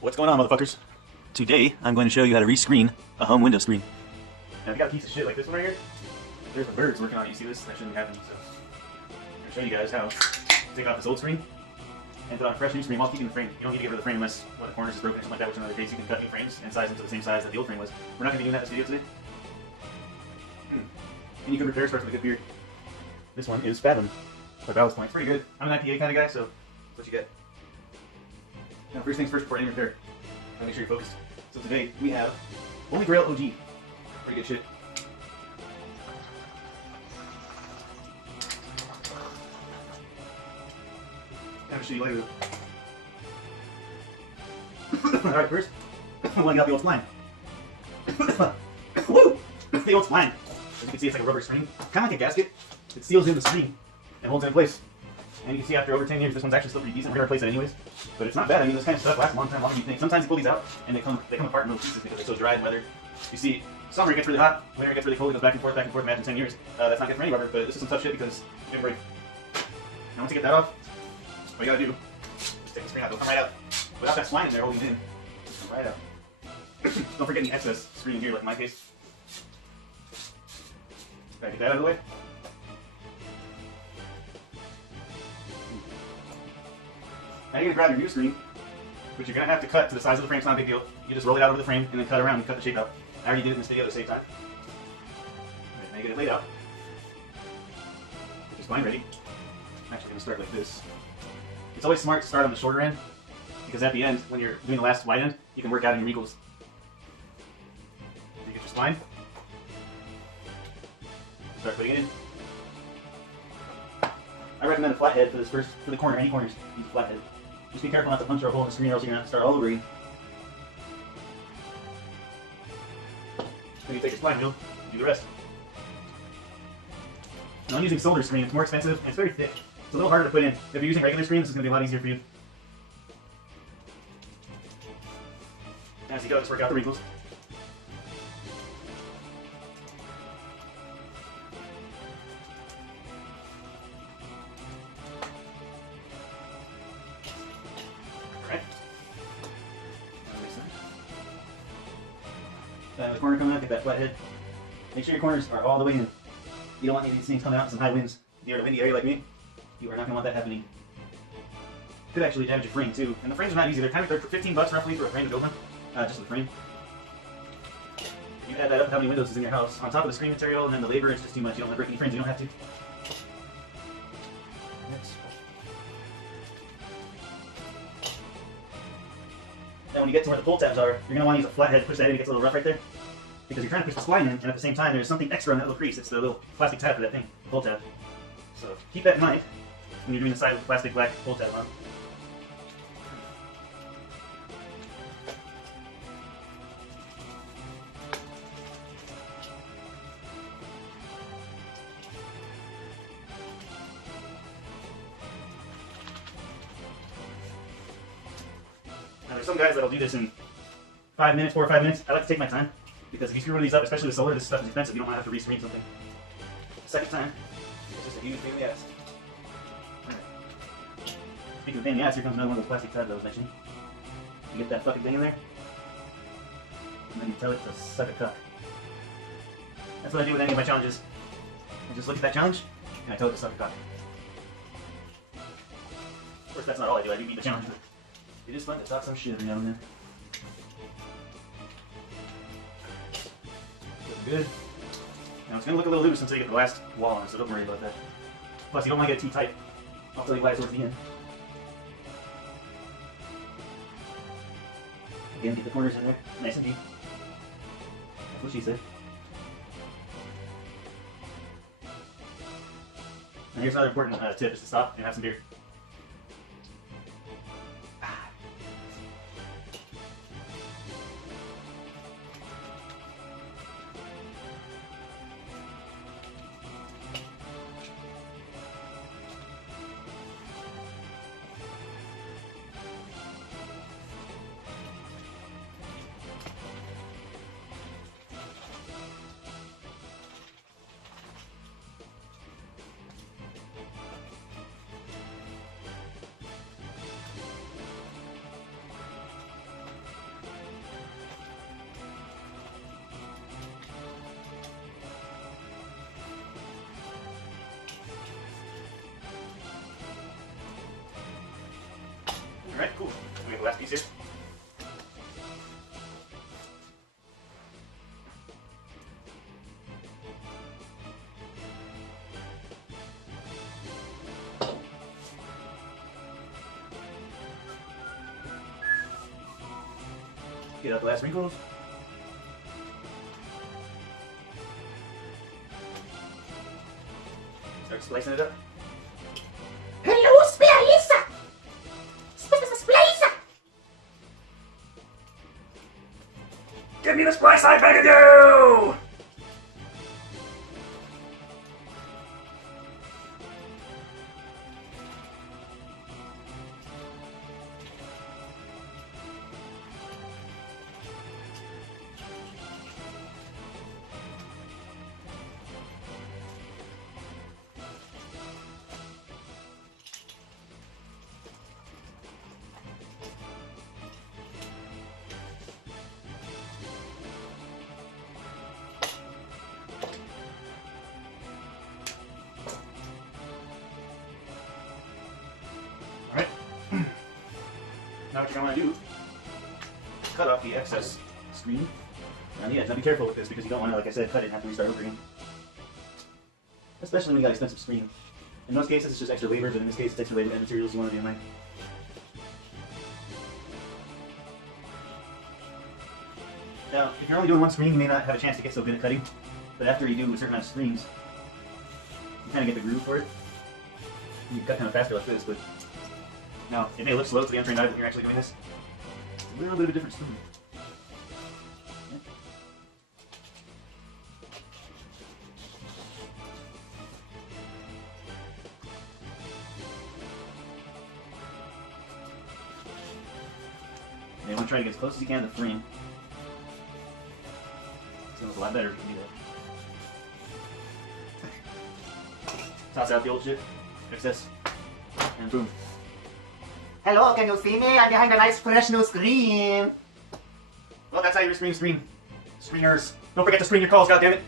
What's going on, motherfuckers? Today, I'm going to show you how to rescreen a home window screen. Now, if you got a piece of shit like this one right here, there's some birds working on it. You see this? That shouldn't be happening, so I'm going to show you guys how to take off this old screen and put on a fresh new screen while keeping the frame. You don't need to get rid of the frame unless one of the corners is broken or something like that, which in another case you can cut new frames and size them to the same size that the old frame was. We're not going to be doing that in this video today. Any good repair starts with a good beer. This one is Fathom by Ballast Point. It's pretty good. I'm an IPA kind of guy, so that's what you get. Now, first things first, before any repair, gotta make sure you're focused. So today we have Holy Grail OG. Pretty good shit. Kind of shitty later. Alright, first, I want to get out the old spline. Woo! The old spline. As you can see, it's like a rubber screen. Kind of like a gasket. It seals in the screen and holds it in place. And you can see after over 10 years, this one's actually still pretty decent. We're going to replace it anyways. But it's not bad. I mean, this kind of stuff lasts a long time longer than you think. Sometimes you pull these out and they come apart in little pieces because they're so dry and weathered. You see, summer it gets really hot, winter it gets really cold, it goes back and forth, imagine 10 years. That's not good for any rubber, but this is some tough shit because it can break. Now once you get that off, what you gotta do is take the screen out. It'll come right out. Without that spline in there holding it in, it'll come right out. Don't forget any excess screen in here, like in my case. Gotta get that out of the way. Now you're gonna grab your new screen, but you're gonna have to cut to the size of the frame. It's not a big deal. You just roll it out over the frame and then cut around and cut the shape out. I already did it in this video to save time. Alright, now you get it laid out. Get your spline ready. I'm actually gonna start like this. It's always smart to start on the shorter end, because at the end, when you're doing the last wide end, you can work out in your equals. You get your spline. Start putting it in. I recommend a flathead for this first, for the corner, any corners, use a flathead. Just be careful not to puncture a hole in the screen or else you're going to have to start all over again. Then you take your spline wheel and do the rest. Now I'm using solder screen, it's more expensive and it's very thick. It's a little harder to put in. If you're using regular screen, this is going to be a lot easier for you. As you go, just work out the wrinkles. The corner coming out, get that flathead. Make sure your corners are all the way in. You don't want any of these things coming out in some high winds. If you're in a windy area like me, you are not going to want that happening. Could actually damage your frame too. And the frames are not easy. They're $15 roughly for a frame to build one. Just the frame. You add that up, how many windows is in your house, on top of the screen material, and then the labor, it's just too much. You don't want to break any frames, you don't have to. Next. Now when you get to where the pull tabs are, you're going to want to use a flathead to push that in. It gets a little rough right there. Because you're trying to push the spline in, and at the same time there's something extra on that little crease. It's the little plastic tab for that thing, the pull tab. So keep that in mind when you're doing the side with the plastic black pull tab on. Now there's some guys that'll do this in 5 minutes, 4 or 5 minutes. I like to take my time, because if you screw one of these up, especially with solar, this stuff is expensive, you don't want to have to rescreen something. The second time, it's just a huge pain in the ass. Alright. Speaking of pain in the ass, here comes another one of those plastic tabs I was mentioning. You get that fucking thing in there, and then you tell it to suck a cuck. That's what I do with any of my challenges. I just look at that challenge, and I tell it to suck a cuck. Of course, that's not all I do beat the challenge, but it is fun to talk some shit every now and then. Good. Now it's going to look a little loose until you get the last wall on it, so don't worry about that. Plus, you don't want to get it too tight. I'll tell you why towards the end. Again, get the corners in there, nice and deep. That's what she said. And here's another important tip, is to stop and have some beer. We have the last piece here. Get out the last wrinkles. Start splicing it up. Hello, Splicer! Splicer! Give me the splice I begged you! Alright. Now what you're going to want to do, cut off the excess screen around the edge. Now be careful with this because you don't want to, like I said, cut it and have to restart over again. Especially when you got expensive screen. In most cases it's just extra labor, but in this case it's extra labor and materials you want to do in mind. Now, if you're only doing one screen, you may not have a chance to get so good at cutting, but after you do a certain amount of screens, you kind of get the groove for it. You cut kind of faster like this, but now it may look slow to the untrained eye when you're actually doing this. It's a little bit of a different spoon. You want to try to get as close as you can to the frame. It's a lot better if you can do that. Toss out the old shit, excess, and boom. Hello, can you see me? I'm behind a nice fresh new screen. Well, that's how you screen. Screeners. Don't forget to screen your calls, goddammit.